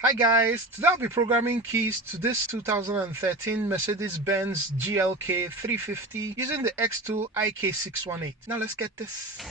Hi guys, today I'll be programming keys to this 2013 Mercedes-Benz GLK 350 using the XTOOL IK618. Now let's get this.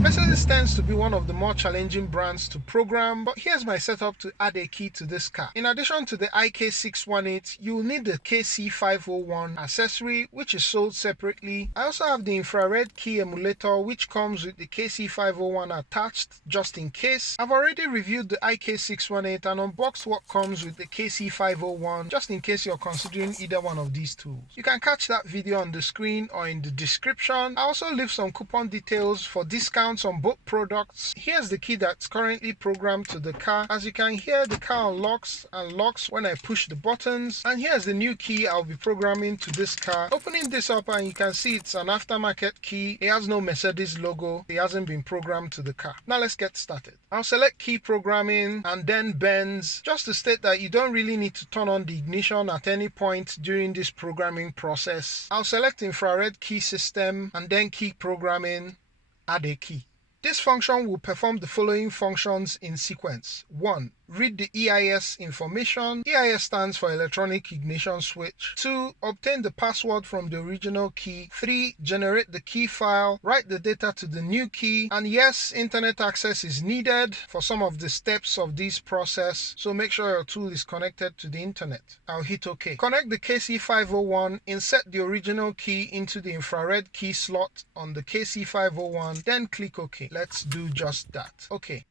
Mercedes tends to be one of the more challenging brands to program, but here's my setup to add a key to this car. In addition to the IK618, you'll need the KC501 accessory, which is sold separately. I also have the infrared key emulator, which comes with the KC501 attached, just in case. I've already reviewed the IK618 and unboxed what comes with the KC501, just in case you're considering either one of these tools. You can catch that video on the screen or in the description. I also leave some coupon details for discounts on both products. Here's the key that's currently programmed to the car. As you can hear, the car unlocks and locks when I push the buttons. And here's the new key I'll be programming to this car. Opening this up and you can see it's an aftermarket key. It has no Mercedes logo. It hasn't been programmed to the car. Now let's get started. I'll select key programming and then Benz, just to state that you don't really need to turn on the ignition at any point during this programming process. I'll select infrared key system and then key programming, add a key. This function will perform the following functions in sequence. 1. Read the EIS information. EIS stands for electronic ignition switch. 2. Obtain the password from the original key. 3. Generate the key file. Write the data to the new key. And yes, internet access is needed for some of the steps of this process, so make sure your tool is connected to the internet. I'll hit OK. Connect the KC501. Insert the original key into the infrared key slot on the KC501. Then click OK. Let's do just that. OK.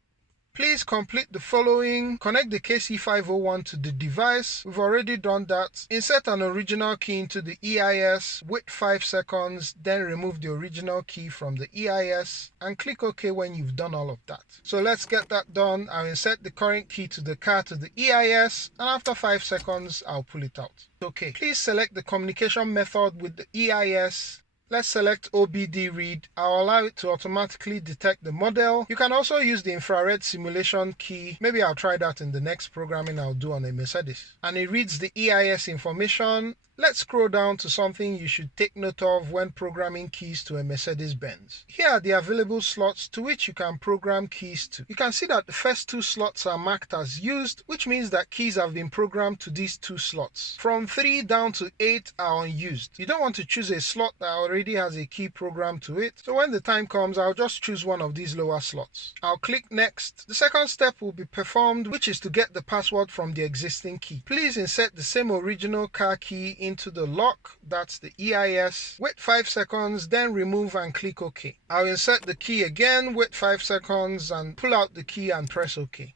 Please complete the following. Connect the KC501 to the device. We've already done that. Insert an original key into the EIS. Wait 5 seconds. Then remove the original key from the EIS and click OK when you've done all of that. So let's get that done. I'll insert the current key to the car to the EIS, and after 5 seconds, I'll pull it out. OK. Please select the communication method with the EIS. Let's select OBD read. I'll allow it to automatically detect the model. You can also use the infrared simulation key. Maybe I'll try that in the next programming I'll do on a Mercedes. And it reads the EIS information. Let's scroll down to something you should take note of when programming keys to a Mercedes-Benz. Here are the available slots to which you can program keys to. You can see that the first 2 slots are marked as used, which means that keys have been programmed to these 2 slots. From 3 down to 8 are unused. You don't want to choose a slot that already has a key programmed to it, so when the time comes, I'll just choose one of these lower slots. I'll click next. The second step will be performed, which is to get the password from the existing key. Please insert the same original car key into the lock, that's the EIS. Wait 5 seconds, then remove and click OK. I'll insert the key again, wait 5 seconds and pull out the key and press OK.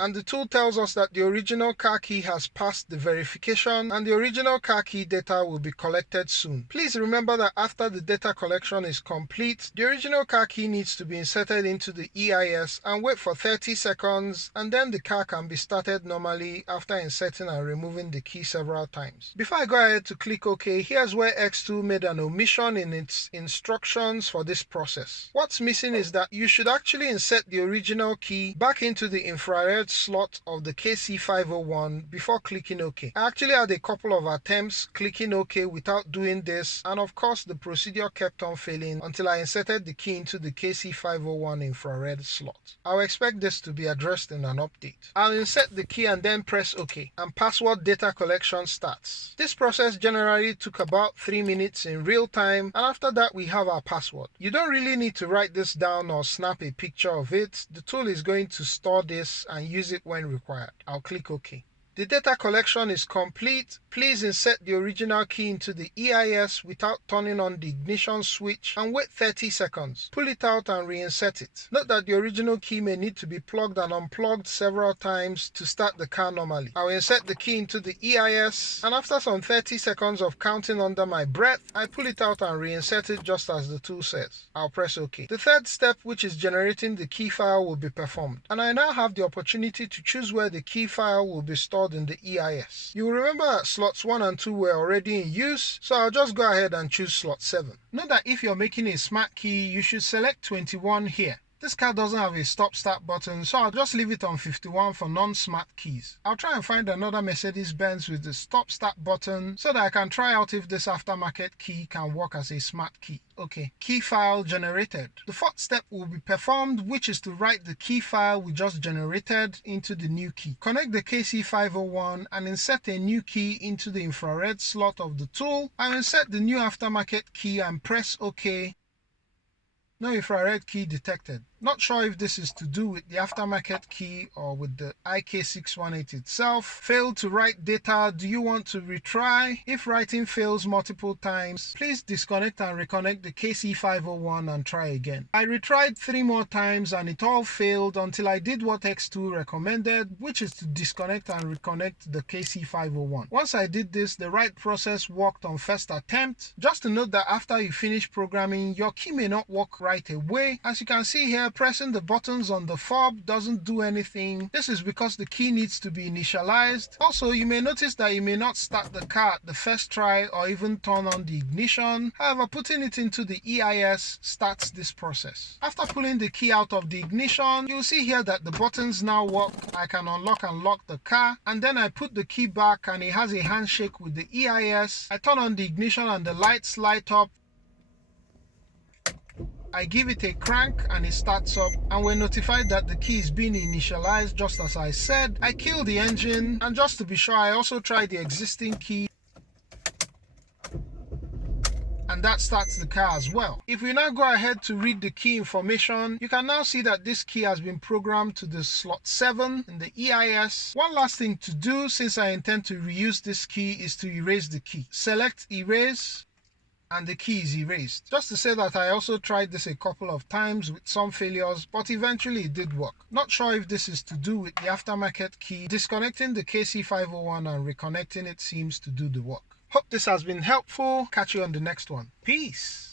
And the tool tells us that the original car key has passed the verification and the original car key data will be collected soon. Please remember that after the data collection is complete, the original car key needs to be inserted into the EIS and wait for 30 seconds, and then the car can be started normally after inserting and removing the key several times. Before I go ahead to click OK, here's where XTOOL made an omission in its instructions for this process. What's missing is that you should actually insert the original key back into the infrared slot of the KC501 before clicking OK. I actually had a couple of attempts clicking OK without doing this, and of course the procedure kept on failing until I inserted the key into the KC501 infrared slot. I'll expect this to be addressed in an update. I'll insert the key and then press OK, and password data collection starts. This process generally took about 3 minutes in real time, and after that we have our password. You don't really need to write this down or snap a picture of it. The tool is going to store this and use it when required. I'll click OK. The data collection is complete. Please insert the original key into the EIS without turning on the ignition switch and wait 30 seconds. Pull it out and reinsert it. Note that the original key may need to be plugged and unplugged several times to start the car normally. I'll insert the key into the EIS, and after some 30 seconds of counting under my breath, I pull it out and reinsert it just as the tool says. I'll press OK. The third step, which is generating the key file, will be performed, and I now have the opportunity to choose where the key file will be stored in the EIS. You will remember that slots 1 and 2 were already in use, so I'll just go ahead and choose slot 7. Note that if you're making a smart key, you should select 21 here. This car doesn't have a stop-start button, so I'll just leave it on 51 for non-smart keys. I'll try and find another Mercedes-Benz with the stop-start button so that I can try out if this aftermarket key can work as a smart key. Okay, key file generated. The fourth step will be performed, which is to write the key file we just generated into the new key. Connect the KC501 and insert a new key into the infrared slot of the tool. I'll insert the new aftermarket key and press OK. No infrared key detected. Not sure if this is to do with the aftermarket key or with the IK618 itself. Failed to write data. Do you want to retry? If writing fails multiple times, please disconnect and reconnect the KC501 and try again. I retried 3 more times and it all failed until I did what XTOOL recommended, which is to disconnect and reconnect the KC501. Once I did this, the right process worked on first attempt. Just to note that after you finish programming, your key may not work right away. As you can see here, pressing the buttons on the fob doesn't do anything. This is because the key needs to be initialized. Also, you may notice that you may not start the car at the first try or even turn on the ignition. However, putting it into the EIS starts this process. After pulling the key out of the ignition, you'll see here that the buttons now work. I can unlock and lock the car, and then I put the key back and it has a handshake with the EIS. I turn on the ignition and the lights light up. I give it a crank and it starts up, and we're notified that the key is being initialized just as I said. I kill the engine, and just to be sure, I also try the existing key, and that starts the car as well. If we now go ahead to read the key information, you can now see that this key has been programmed to the slot 7 in the EIS. One last thing to do, since I intend to reuse this key, is to erase the key. Select erase, and the key is erased. Just to say that I also tried this a couple of times with some failures, but eventually it did work. Not sure if this is to do with the aftermarket key. Disconnecting the KC501 and reconnecting it seems to do the work. Hope this has been helpful. Catch you on the next one. Peace.